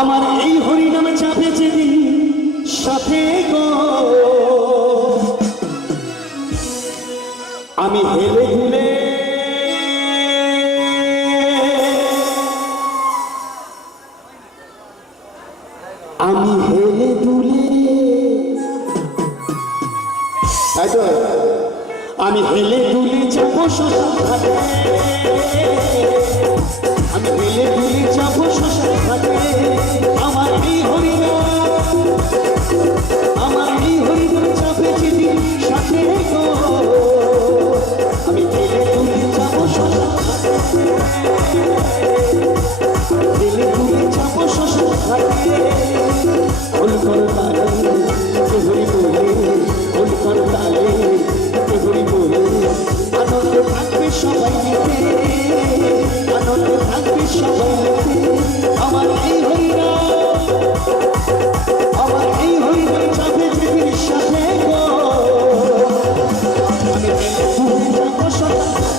আমার এই হরি নামে চাপে যেদিন সাথে আমি হেলে দুলে আমি হেলে দুলে। আমি হেলে দুলে যাব ঘাটে। আমি হেলে দুলে যাব শ্মশান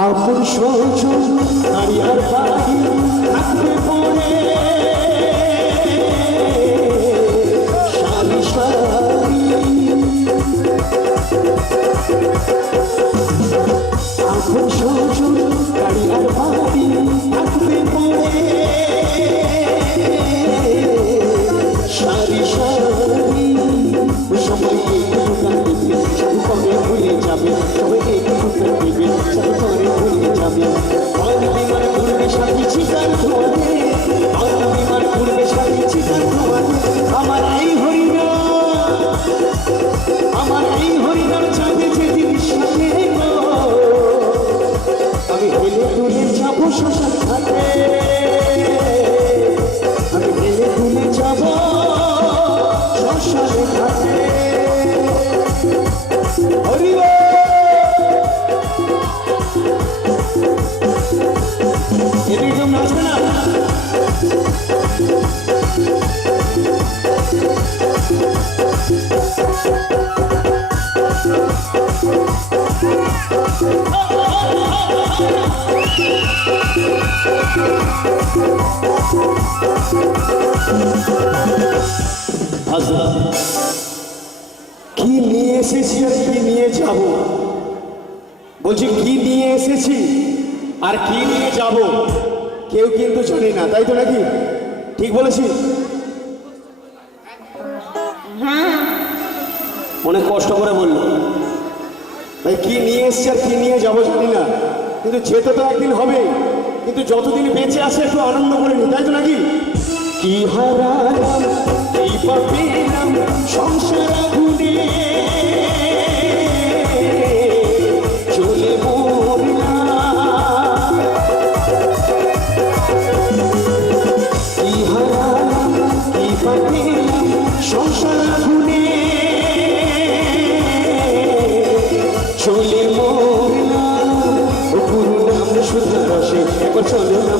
আপন সজন হারিয়ার ভুলে যাবে সবাই একটু কাঁদিবে সব করে কি নিয়ে এসেছি আর কি নিয়ে যাব? বলছি, কি নিয়ে এসেছি আর কি নিয়ে যাব? কেউ কিন্তু শুনি না, তাই তো নাকি? ঠিক বলেছি অনেক কষ্ট করে বলল। ভাই, কি নিয়ে এসছি আর কি নিয়ে যাব জানি না। কিন্তু যেতে তো একদিন হবে কিন্তু যতদিন বেঁচে আছে একটু আনন্দ করে নি, তাই তো নাকি? কি হারালাম চলে মোহনা ও গুরু নাম সুধা রসে একবার চলে না মোর দেশে